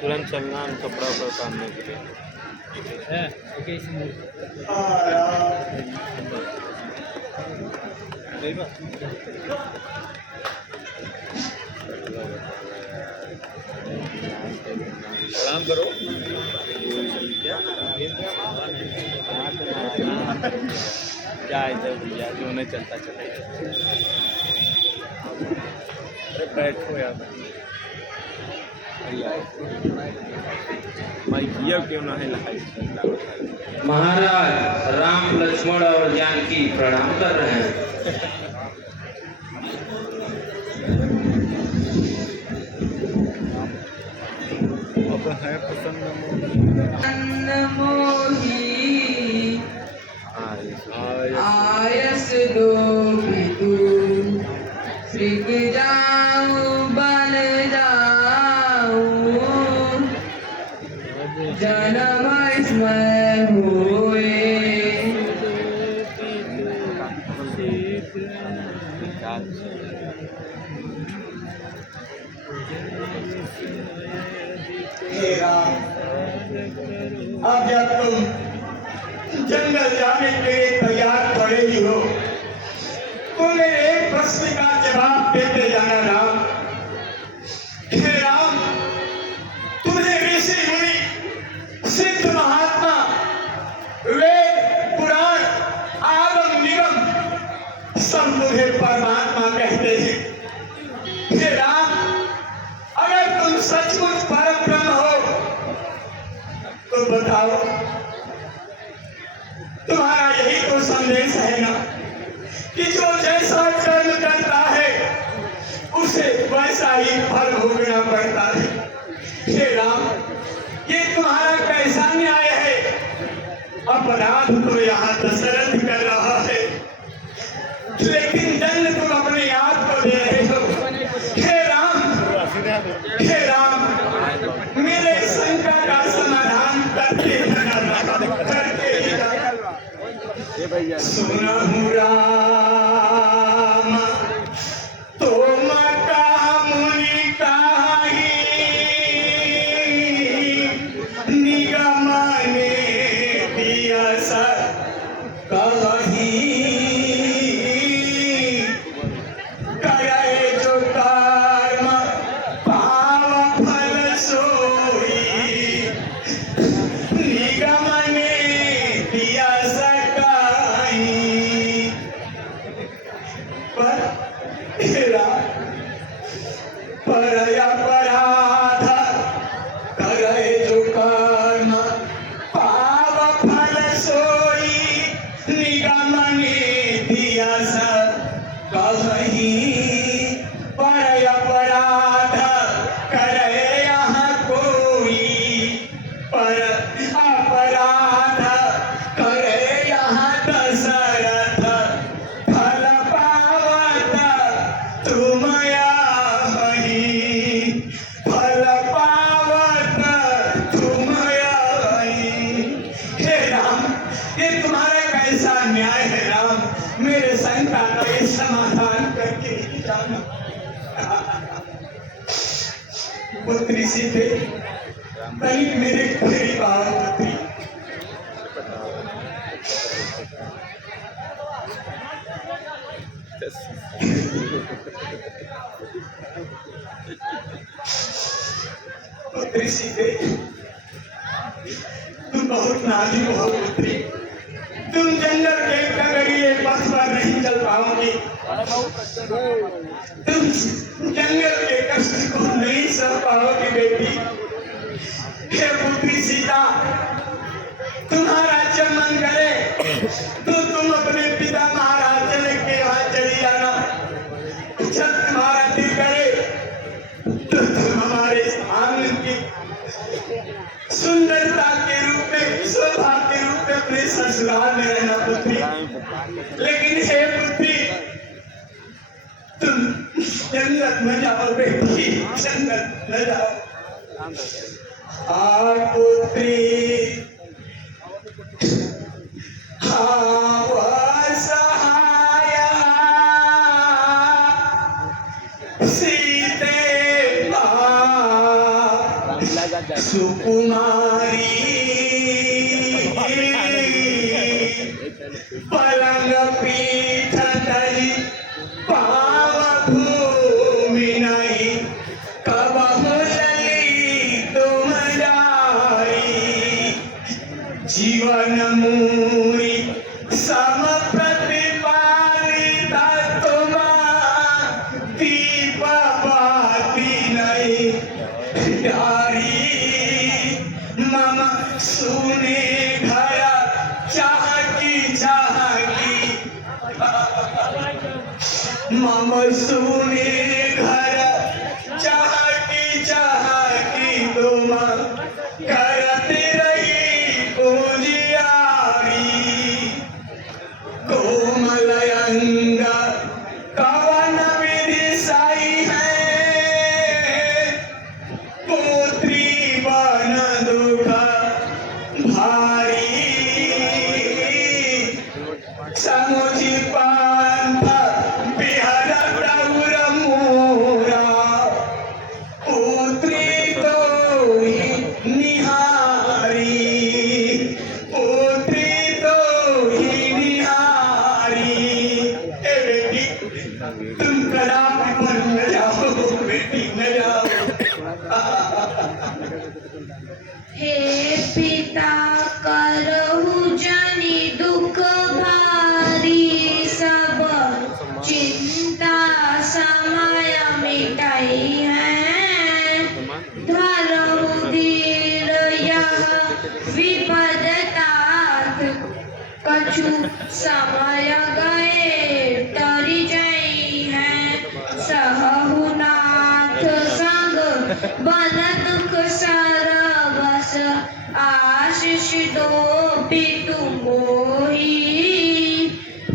तुरंत चलना हम कपड़ा पर बांधने के लिए है। प्रणाम करो क्या इधर भैया जो नहीं चलता चलेगा। अरे बैठो यार भाई भैया क्यों ना है महाराज राम लक्ष्मण और जानकी प्रणाम कर रहे हैं। है प्रसन्न मोही आयस दो तू सिक जाऊं बन जाऊं जन्म इसमें हुए अब जब तुम जंगल जाने के लिए तैयार खड़े ही हो तो मेरे एक प्रश्न का जवाब देते जाना राम। हे राम, तुम्हें ऋषि मुनि सिद्ध महात्मा वेद पुराण आगम निगम सब मुझे परमात्मा कहते हैं। हे राम, अगर तुम सचमुच परब्रह्म हो तो बताओ, तुम्हारा यही तो संदेश है ना कि जो जैसा कर्म करता है उसे वैसा ही फल भोगना पड़ता है। हे राम, ये तुम्हारा कैसा न्याय है? अपराध तो यहाँ दशरथ कर रहा है लेकिन दंड तुम अपने आप को दे रहे हो। हे राम, हे राम, मेरे शंका का समाधान करके सुना हूँ राम, तुम का मुनि काही निगम ने दिया सर कही करे जो कर्म पाव फल सोई निगम ने दिया पर अपराध करे जो कर्म पाव फल सोई निगम ने दिया सब कही। पर अपराध करे यहाँ कोई, पर अपराध करे यहाँ दशरथ फल पावत तुम फल पावत तुम। हे राम, ये तुम्हारा कैसा न्याय है राम? मेरे शंका का ये समाधान करके ही जाना। पुत्री सीते, कहीं मेरे करीब आओ पुत्री। पुत्री सीते, तुम बहुत नाजुक हो पुत्री। तुम जंगल के कगरिए पथ पर नहीं चल पाओगी। तुम जंगल के कष्ट को नहीं सह पाओगी बेटी। हे पुत्री सीता, तुम्हारा जब मन करे तो तुम अपने पिता महाराज जनक के वहां चली जाना। जब तुम्हारा दिल करे तो तुम हमारे आंगन की सुंदरता के रूप में, शोभा के रूप में अपने ससुराल में रहना पुत्री। लेकिन हे पुत्री, तुम जंगल में जाओ बेटी, जंगल में जाओ। पुत्री सीते सुकुमारी पलंग पीठ तली पाव भूमि नहीं कबहु लली तुम जाई जीवन मूरी सम प्रतिपालिता तुम दीप बाती नहीं प्यारी मम सुने घर चाहकी मम सुने घर चाहकी तुम करती रही पूजियारी कोमल अंग कवन विधि साई है पुत्री बन दुख भारी समुझी पंथ बिहर प्रभुर मोरा पुत्री तो ही निहारी पुत्री तो ही निहारी ए बेटी तुम कदापि पर न जाओ बेटी न जाओ हे पिता करहु जनि दुख भारी सब चिंता समय मिटाई है धरहु धीर यह विपद तात कछु समय गए तरि जई है सहु नाथ संग बन दुख सरबस आशीष दो पितु मोही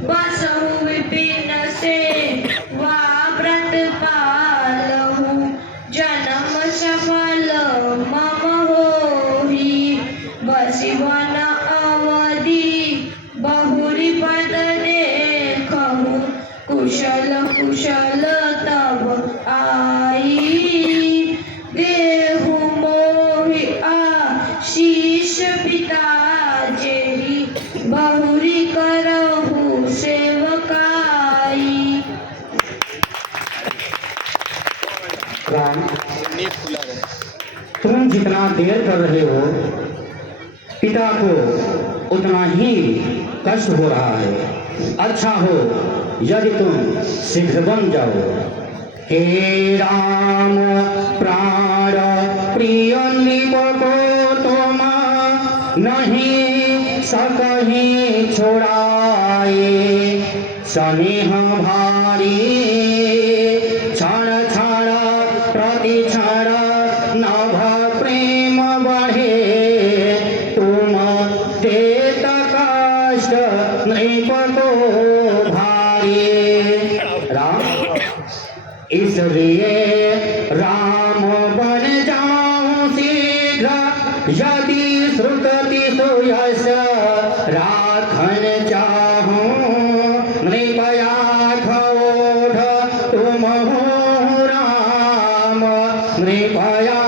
बसहु विपिन से वा व्रत पालहु जन्म सफल मम होही बसी वन अवधि बहुरी पद देखहु कुशल कुशल तब आई देहु मोहि आशीष पिता जेहि बहुरी करहु सेवकाई। राम, तुम जितना देर कर रहे हो पिता को उतना ही कष्ट हो रहा है। अच्छा हो यदि तुम शीघ्र बन जाओ। हे राम प्राण प्रिय को तुम नहीं सकहीं छोड़ाए स्नेह भारी क्षण क्षण प्रति क्षण नभ प्रेम बढ़े तुम देत कष्ट नृप को भारी। राम, इसलिए राम बन जाऊं शीघ्र यदि श्रुति सुयश राखन चाहूं नृपया घोष तुम हो राम नृपया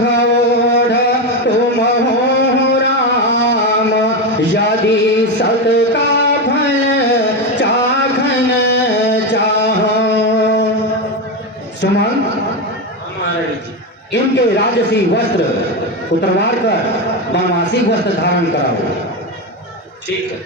घोष तुम हो राम यदि सत का फल चाखन चाहो। सुमन, इनके राजसी वस्त्र उतरवा कर वनवासी वस्त्र धारण कराओ। ठीक है।